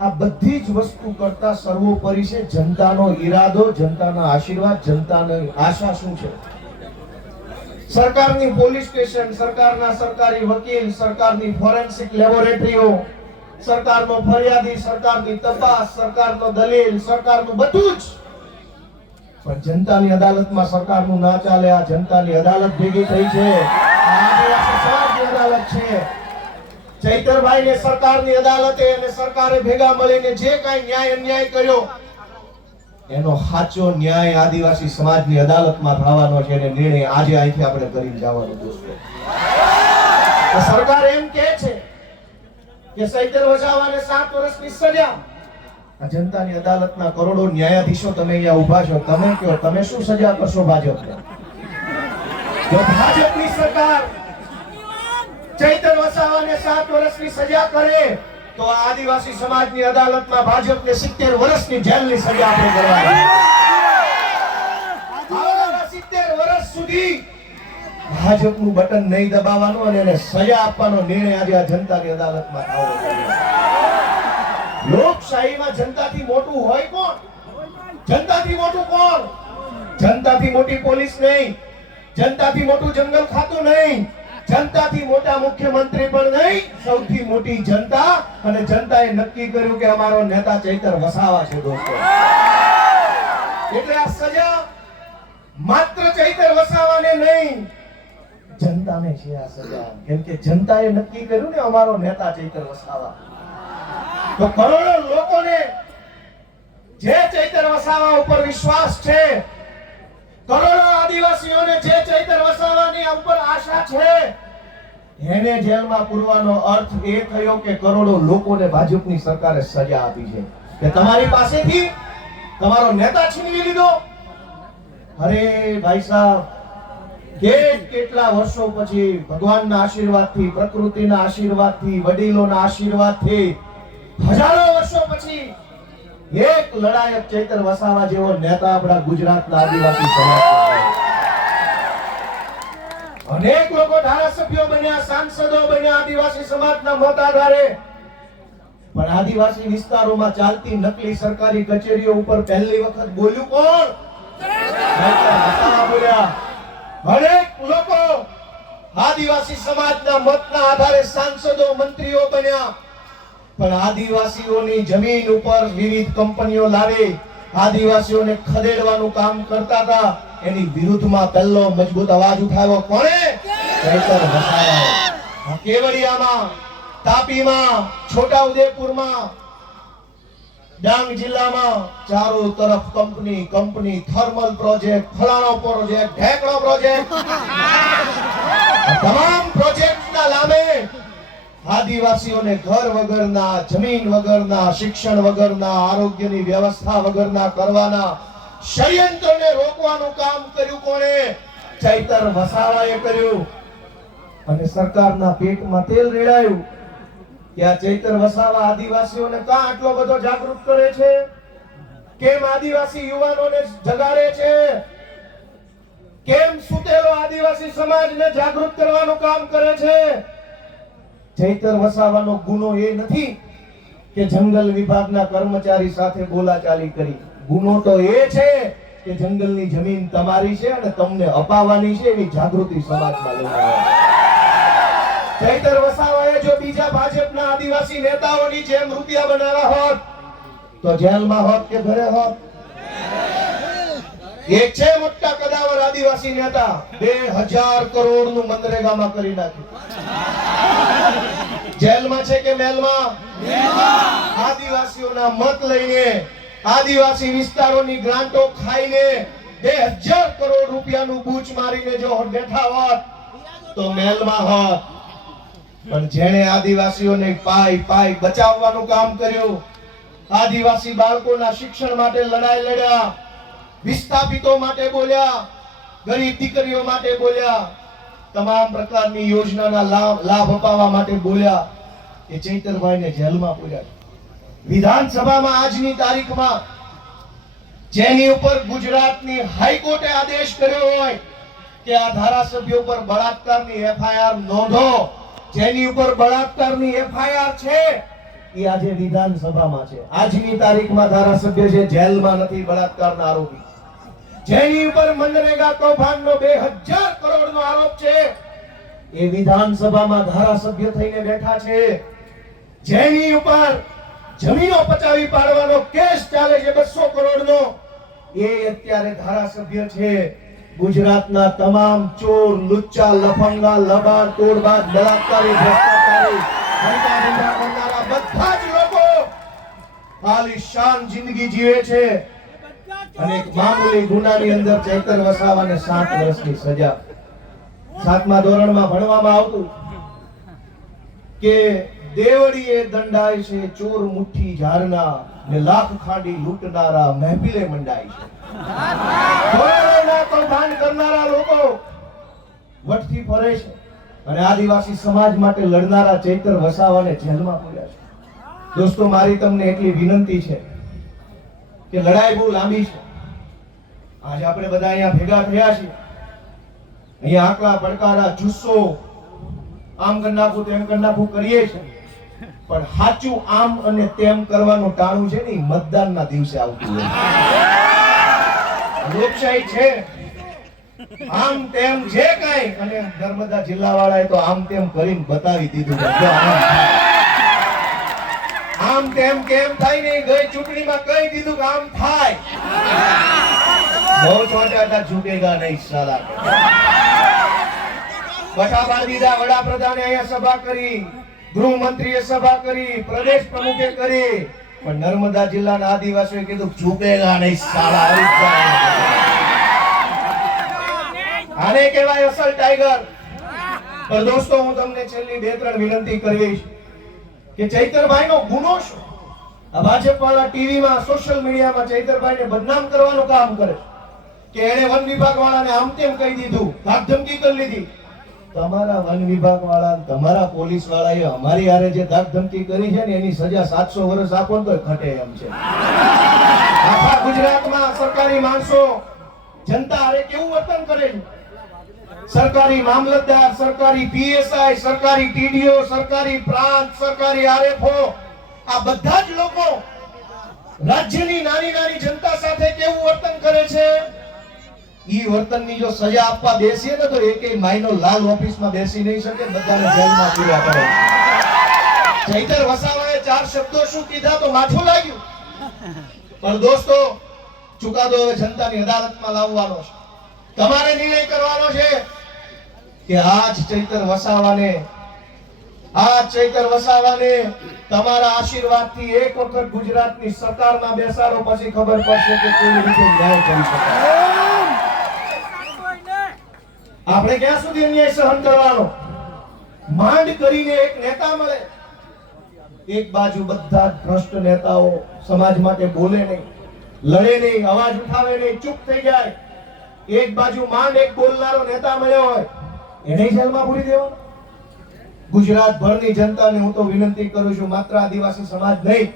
આ બધી જ વસ્તુ કરતા સર્વોપરી છે જનતાનો ઈરાદો, જનતાના આશીર્વાદ, જનતાની આશા શું છે. સરકારની પોલીસ સ્ટેશન, સરકારના સરકારી વકીલ, સરકારની ફોરેન્સિક લેબોરેટરીઓ, સરકારનો ફરિયાદી, સરકારની તપાસ, સરકારનો દલીલ, સરકારનું બધું જ. પણ જનતાની અદાલતમાં સરકારનું ના ચાલે. આ જનતાની અદાલત ભેગી થઈ છે, આ આદિવાસી સમાજની અદાલત છે. ચૈતરભાઈને સરકારની અદાલતે અને સરકારે ભેગા મળીને જે કાંઈ ન્યાય અન્યાય કર્યો, એનો સાચો ન્યાય આદિવાસી સમાજની અદાલતમાં થવાનો છે. અને નિર્ણય આજે અહીંથી આપણે કરીને જવાનો. દોસ્તો, સરકાર એમ કહે છે કે ચૈતર વસાવાને 7 વર્ષની સજા. આ જનતાની અદાલતના કરોડો ન્યાયાધીશો તમે અહીંયા ઊભા છો, તમે કહો તમે શું સજા કરશો ભાજપને? જો ભાજપની સરકાર ચૈતર વસાવાને 7 વર્ષની સજા કરે તો આદિવાસી સમાજની અદાલતમાં ભાજપને 70 વર્ષની જેલની સજા આપણે કરવાની. આવનારા 70 વર્ષ સુધી ભાજપનું બટન નહીં દબાવવાનું અને એને સજા આપવાનો નિર્ણય આજે આ જનતાની અદાલતમાં થવો જોઈએ. લોકશાહીમાં જનતાથી મોટું હોય કોણ? જનતાથી મોટું કોણ? જનતાથી મોટી પોલીસ નહીં, જનતાથી મોટું જંગલ ખાતું નહીં, જનતાથી મોટા મુખ્યમંત્રી પણ નહીં. સૌથી મોટી જનતા, અને જનતાએ નક્કી કર્યું કે અમારો નેતા ચૈતર વસાવા છે. દોસ્તો, એટલે આ સજા માત્ર ચૈતર વસાવાને નહીં, જનતાને છે આ સજા. કેમ કે જનતાએ નક્કી કર્યું ને અમારો નેતા ચૈતર વસાવા. તો કરોડો લોકોને જે ચૈતર વસાવા ઉપર વિશ્વાસ છે, કરોડો આદિવાસીઓને જે ચૈતર વસાવાની ઉપર આશા છે, એને જેલમાં પૂરવાનો અર્થ એ થયો કે કરોડો લોકોને ભાજપની સરકારે સજા આપી છે કે તમારી પાસેથી તમારો નેતા છીનવી લીધો. અરે ભાઈ સાહેબ, કેટલા વર્ષો પછી ભગવાનના આશીર્વાદથી, પ્રકૃતિના આશીર્વાદથી, વડીલોના આશીર્વાદથી, હજારો વર્ષો પછી એક લડાયક ચૈતર વસાવા જેવો નેતા આપણા ગુજરાતના આદિવાસી સમાજમાં. અનેક લોકો ધારાસભ્યો બન્યા, સાંસદો બન્યા આદિવાસી સમાજના મત આધારે. પણ આદિવાસી વિસ્તારોમાં ચાલતી નકલી સરકારી કચેરીઓ ઉપર પહેલી વખત બોલ્યું કોણ? ચૈતર વસાવા બોલ્યા. અનેક લોકો આદિવાસી સમાજના મતના આધારે સાંસદો, મંત્રીઓ બન્યા. પણ આદિવાસીઓની જમીન ઉપર વિવિધ કંપનીઓ લાવી આદિવાસીઓને ખદેડવાનું કામ કરતા હતા, એની વિરુદ્ધમાં પહેલો મજબૂત અવાજ ઉઠાવ્યો કોણે? ચૈતર વસાવાએ. કેવડિયામાં, તાપીમાં, છોટાઉદેપુરમાં, ડાંગ જિલ્લામાં ચારો તરફ કંપની, થર્મલ પ્રોજેક્ટ, ફલાણો પ્રોજેક્ટ, ઢેકણો પ્રોજેક્ટ. તમામ પ્રોજેક્ટના નામે આદિવાસીઓને ઘર વગરના, જમીન વગરના, શિક્ષણ વગરના, આરોગ્યની વ્યવસ્થા વગરના કરવાના ષડયંત્રને રોકવાનું કામ કર્યું કોણે? ચૈતર વસાવાએ કર્યું. અને સરકારના પેટમાં તેલ રેડાયું કે આ ચૈતર વસાવા આદિવાસીઓને કાં આટલો બધો જાગૃત કરે છે? કેમ આદિવાસી યુવાનોને જગાડે છે? કેમ સુતેલો આદિવાસી સમાજને જાગૃત કરવાનું કામ કરે છે? ચૈતર વસાવાનો ગુનો એ નથી કે જંગલ વિભાગના કર્મચારી સાથે બોલાચાલી કરી. ગુનો તો એ છે કે જંગલની જમીન તમારી છે અને તમને અપાવવાની છે, એવી જાગૃતિ સમાજમાં લેવાય. ચૈતર વસાવાએ જો બીજા ભાજપના આદિવાસી નેતાઓની જેમ રૂપિયા બનાવ્યા હોત તો જેલમાં હોત કે ઘરે હોત? એક છે મોટા કદાવર આદિવાસી નેતા 2000 કરોડનું મનરેગામાં કરી નાખ્યું. જેલમાં છે કે મેલમાં? આદિવાસીઓના મત લઈને આદિવાસી વિસ્તારોની ગ્રાન્ટો ખાઈને 2000 કરોડ રૂપિયાનું બૂચ મારીને જો બેઠા હોત તો મેલમાં હોત. પણ જેણે આદિવાસીઓને પાય બચાવવાનું કામ કર્યું, આદિવાસી બાળકોના શિક્ષણ માટે લડાઈ લડ્યા, વિસ્થાપિતો માટે બોલ્યા, ગરીબ દીકરીઓ માટે બોલ્યા, તમામ પ્રકારની યોજનાના લાભ અપાવવા માટે બોલ્યા, એ ચૈતરભાઈને જેલમાં પૂર્યા. વિધાનસભામાં આજની તારીખમાં જેની ઉપર ગુજરાતની હાઈકોર્ટે આદેશ કર્યો હોય કે આ ધારાસભ્યો પર બળાત્કારની એફઆઈઆર નોંધો, જેની ઉપર બળાત્કારની એફઆઈઆર છે એ આજે વિધાનસભામાં છે. આજની તારીખમાં ધારાસભ્ય છે, જેલમાં નથી, બળાત્કારના આરોપી. જેની ઉપર મનરેગા કૌભાંડનો 2000 કરોડનો આરોપ છે એ વિધાનસભામાં ધારાસભ્ય થઈને બેઠા છે. જેની ઉપર જમીનો પચાવી પાડવાનો કેસ ચાલે છે 200 કરોડનો, એ અત્યારે ધારાસભ્ય છે. ગુજરાતના તમામ ચોર, લુચ્ચા, લફંગા, લબાડ, તોડબાજ, બળાત્કારી, ભ્રષ્ટાચારી, હંતા કરનારા બધા જ લોકો આલીશાન જિંદગી જીવે છે. અને એક મામૂલી ગુનાની અંદર ચૈતર વસાવાને 7 વર્ષની સજા. 7મા ધોરણમાં ભણવામાં આવતું કે દેવડીએ દંડાય છે ચોર મુઠ્ઠી ઝારના, ને લાખ ખાડી લૂંટનારા મહેફિલે મંડાય છે. ધોરણોના કૌભાંડ કરનારા લોકો વટથી ફરે છે અને આદિવાસી સમાજ માટે લડનારા ચૈતર વસાવાને જેલમાં પૂર્યા છે. દોસ્તો, મારી તમને એટલી વિનંતી છે કે લડાઈ બહુ લાંબી છે. આજે આપણે બધા અહીંયા ભેગા થયા છીએ, અહીંયા આકલા પડકારા જુસ્સો આમ કરી નાખું તેમ કરી નાખું કરીએ છીએ, પણ સાચું આમ અને તેમ કરવાનું ટાણું છે ને ઈ મતદાનના દિવસે આવતું હોય. લોકશાહી છે, આમ તેમ જે કાંઈ, અને નર્મદા જિલ્લાવાળાએ તો આમ તેમ કરીને બતાવી દીધું. આમ તેમ કેમ થાય ને ગઈ ચૂંટણીમાં કહી દીધું કે આમ થાય. બહુ છોટા હતા, ઝૂકેગા નહીં સાલા. બઠા દીધા, વડાપ્રધાને અહીંયા સભા કરી, ગૃહમંત્રીએ સભા કરી, પ્રદેશ પ્રમુખે કરી, પણ નર્મદા જિલ્લાના આદિવાસીઓએ કીધું ઝૂકેગા નહીં સાલા. આને કહેવાય અસલ ટાઈગર. પણ દોસ્તો, હું તમને છેલ્લી 2-3 વિનંતી કરીશ કે ચૈતરભાઈનો ગુનો શું? આ ભાજપ વાળા ટીવીમાં, સોશિયલ મીડિયામાં ચૈતરભાઈને બદનામ કરવાનું કામ કરે કે એણે વન વિભાગ વાળાને આમ તેમ કહી દીધું, ધાકધમકી કરી લીધી. તમારા વન વિભાગ વાળા, તમારા પોલીસ વાળાએ અમારી હારે જે ધાકધમકી કરી છે ને એની સજા 700 વર્ષ આપો તો ઘટે એમ છે. આખા ગુજરાતમાં સરકારી માણસો જનતા હારે કેવું વર્તન કરે છે? સરકારી મામલતદાર, સરકારી પીએસઆઈ, સરકારી ટીડીઓ, સરકારી પ્રાંત, સરકારી આરએફઓ, આ બધા જ લોકો રાજ્યની નાની નાની જનતા સાથે કેવું વર્તન કરે છે? ઈ વર્તનની જો સજા આપવા બેસીએ ને તો એકેય માયનો લાલ ઓફિસમાં બેસી નહીં શકે, બધાને જેલમાં પૂર્યા કરે. ચૈતર વસાવાએ 4 શબ્દો શું કીધા તો માઠું લાગ્યું. પણ દોસ્તો, ચુકાદો હવે જનતાની અદાલતમાં લાવવાનો છે. તમારે નિર્ણય કરવાનો છે કે આજ ચૈતર વસાવાને તમારા આશીર્વાદથી એક વખત ગુજરાતની સરકારમાં બેસાડો, પછી ખબર પડશે કે કેવી રીતે ન્યાય કરી શકાય. આપણે ક્યાં સુધી અન્યાય સહન કરવાનો? માંડ કરીને એક નેતા મળે, એક બાજુ બધા ભ્રષ્ટ નેતાઓ સમાજ માટે બોલે નહીં, લડે નહીં, અવાજ ઉઠાવે નહીં, ચૂપ થઈ જાય. એક બાજુ માંડ એક બોલનારો નેતા મળ્યો હોય, એને જેલમાં પૂરી દેવાનો. ગુજરાત ભરની જનતાને હું તો વિનંતી કરું છું, માત્ર આદિવાસી સમાજ નહીં,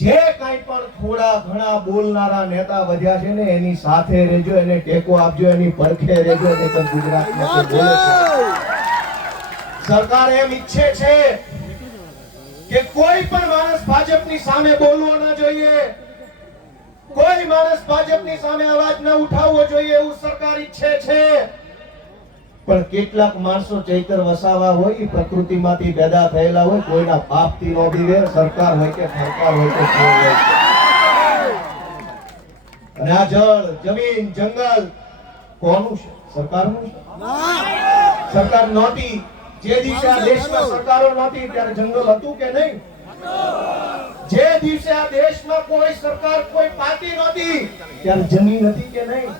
જે કાંઈ પણ થોડા ઘણા બોલનારા નેતા વધ્યા છે ને એની સાથે રહેજો, એને ટેકો આપજો, એની પડખે રહેજો. એ તો ગુજરાતમાં બોલે છે. સરકાર એમ ઈચ્છે છે કે કોઈ પણ માણસ ભાજપની સામે બોલવો ન જોઈએ, કોઈ માણસ ભાજપની સામે અવાજ ન ઉઠાવવો જોઈએ, એવું સરકાર ઈચ્છે છે. પણ કેટલાક માણસો ચૈતર વસાવા હોય, પ્રકૃતિમાંથી પેદા થયેલા હોય, કોઈના પાપથી નો બીવે, સરકાર હોય કે સરકાર હોય કે કોઈ હોય. અને આ જળ, જમીન, જંગલ કોનું છે? સરકારનું છે? સરકાર નહોતી જે દિવસે આ દેશમાં સરકારો નહોતી ત્યારે જંગલ હતું કે નહીં? જે દિવસે આ દેશમાં કોઈ સરકાર, કોઈ પાર્ટી નહોતી ત્યારે જમીન હતી કે નહીં?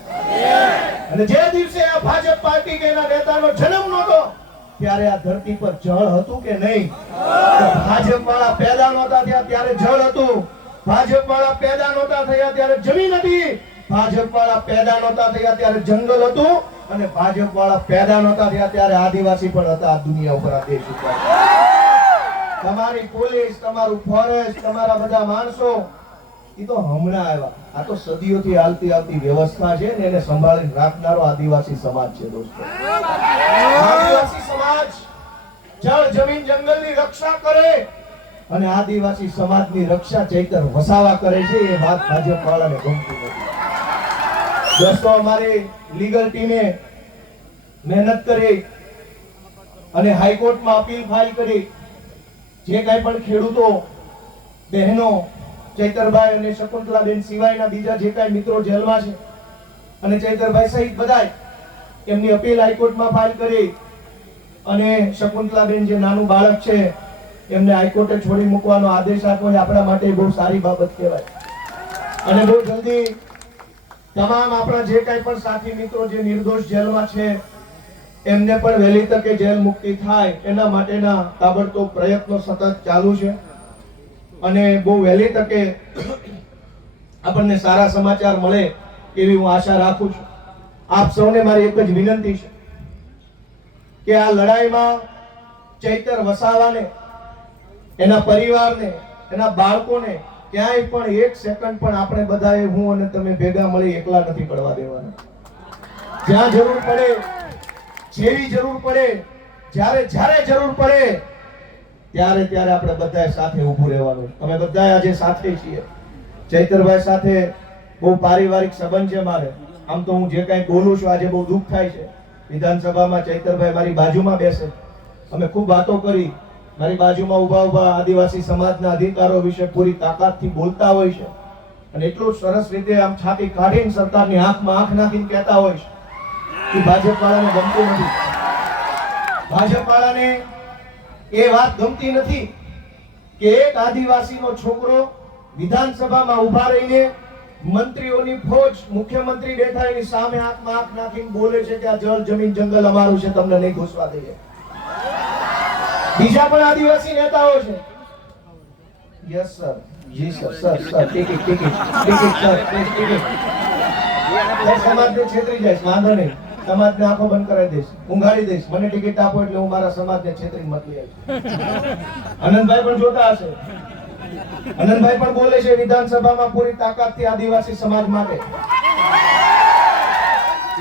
અને જે દિવસે આ ભાજપ પાર્ટી કે એના નેતાનો જન્મ નહોતો ત્યારે આ ધરતી પર જળ હતું કે નહીં? ભાજપ વાળા પેદા નહોતા થયા ત્યારે જળ હતું, ભાજપ વાળા પેદા નહોતા થયા ત્યારે જમીન હતી, ભાજપ વાળા પેદા નહોતા થયા ત્યારે જંગલ હતું, અને ભાજપ વાળા પેદા નહોતા થયા ત્યારે આદિવાસી પણ હતા આ દુનિયા ઉપર, આ દેશ ઉપર. તમારી પોલીસ, તમારું ફોરેસ્ટ, તમારા બધા માણસો એ તો હમણાં આવ્યા. આ તો સદીઓથી હાલતી આવતી વ્યવસ્થા છે ને એને સંભાળીને રાખનારો આદિવાસી સમાજ છે દોસ્તો. આદિવાસી સમાજ જળ, જમીન, જંગલની રક્ષા કરે અને આદિવાસી સમાજની રક્ષા ચૈતર વસાવા કરે છે. એ વાત ભાજપ વાળાને ગમતી નથી. દોસ્તો, અમારી લીગલ ટીમે મહેનત કરી અને હાઈકોર્ટમાં અપીલ ફાઇલ કરી. જે કાંઈ પણ ખેડૂતો, બહેનો, ચૈતરભાઈ અને શકુંતલાબેન સિવાયના બીજા જે કાંઈ મિત્રો જેલમાં છે અને ચૈતરભાઈ સહિત બધાય એમની અપીલ હાઈકોર્ટમાં ફાઇલ કરી અને શકુંતલાબેન જે નાનું બાળક છે એમને હાઈકોર્ટે છોડી મૂકવાનો આદેશ આપ્યો. આપણા માટે બહુ સારી બાબત કહેવાય. અને બહુ જલ્દી તમામ આપણા જે કાંઈ પણ સાથી મિત્રો જે નિર્દોષ જેલમાં છે એમને પણ વહેલી તકે જેલ મુક્તિ થાય એના માટેના તાબડતોબ પ્રયત્નો સતત ચાલુ છે. અને બહુ વહેલી તકે આપણને સારા સમાચાર મળે એવી હું આશા રાખું છું. આપ સૌને મારી એક જ વિનંતી છે કે આ લડાઈમાં ચૈતર વસાવાને, એના પરિવારને, એના બાળકોને ક્યાંય પણ એક સેકન્ડ પણ આપણે બધાએ, હું અને તમે ભેગા મળી એકલા નથી પડવા દેવાના. જ્યાં જરૂર પડે, જેવી જરૂર પડે, જ્યારે જરૂર પડે ત્યારે આપણે બધાએ સાથે ઊભું રહેવાનું. અમે બધાએ આજે સાથે છીએ. ચૈતરભાઈ સાથે બહુ પારિવારિક સંબંધ છે મારે. આમ તો હું જે કાંઈ બોલું છું આજે બહુ દુઃખ થાય છે. વિધાનસભામાં ચૈતરભાઈ મારી બાજુમાં બેસે, અમે ખૂબ વાતો કરી, મારી બાજુમાં ઊભા આદિવાસી સમાજના અધિકારો વિશે પૂરી તાકાતથી બોલતા હોય છે અને એટલું સરસ રીતે આમ છાતી કાઢીને સરકારની આંખમાં આંખ નાખીને કહેતા હોય છે કે ભાજપ વાળાને ગમતું નથી. ભાજપ વાળાને એ વાત ગમતી નથી કે એક આદિવાસીનો છોકરો વિધાનસભામાં ઊભા રહીને મંત્રીઓની ફોજ, મુખ્યમંત્રી બેઠા એની સામે આંખમાં આંખ નાખીને બોલે છે કે આ જળ, જમીન, જંગલ અમારું છે, તમને નહીં ઘૂસવા દઈએ. બીજા પણ આદિવાસી નેતાઓ છે. યસ સર, જી sir, sir ticket sir, ticket. સમાજને છેતરી જાય, વાંધો નહીં, સમાજને આંખો બંધ કરાવી દઈશ, ઊંઘાડી દઈશ. મને ટિકિટ આપો એટલે હું મારા સમાજને છેતરી મત લઈ આવીશ. આનંદભાઈ પણ જોતા હશે. આનંદભાઈ પણ બોલે છે વિધાનસભામાં પૂરી તાકાતથી આદિવાસી સમાજ માટે.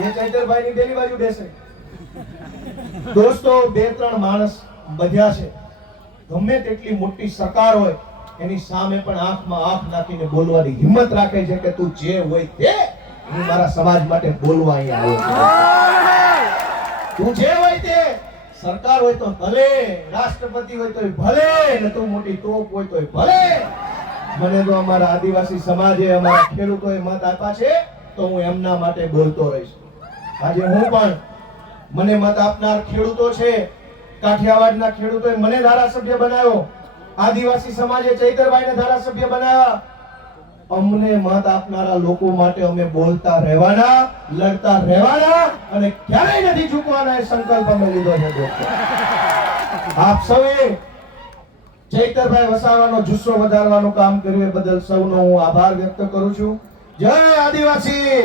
એ ચૈતરભાઈની પેલી બાજુ બેસે. દોસ્તો, 2-3 માણસ બધ્યા છે. ગમે તેટલી મોટી સરકાર હોય એની સામે પણ આંખમાં આંખ નાખીને બોલવાની હિંમત રાખે છે કે તું જે હોય તે, હું મારા સમાજ માટે બોલવા અહીંયા આવ્યો છું. તું જે હોય તે, સરકાર હોય તો ભલે, રાષ્ટ્રપતિ હોય તો ભલે, ને તું મોટી તોપ હોય તો ભલે. મને તો અમારા આદિવાસી સમાજે, અમારા ખેડૂતોએ મત આપ્યા છે તો હું એમના માટે બોલતો રહીશ. આજે હું પણ, મને મત આપનાર ખેડૂતો છે, કાઠિયાવાડના ખેડૂતોએ મને ધારાસભ્ય બનાવ્યો, આદિવાસી સમાજે ચૈતરભાઈને ધારાસભ્ય બનાવ્યા. અમને મત આપનારા લોકો માટે અમે બોલતા રહેવાના, લડતા રહેવાના અને ક્યારેય નથી ઝૂકવાના, એ સંકલ્પ અમે લીધો છે દોસ્તો. આપ સૌએ ચૈતરભાઈ વસાવાનો જુસ્સો વધારવાનું કામ કર્યું એ બદલ સૌનો હું આભાર વ્યક્ત કરું છું. જય આદિવાસી.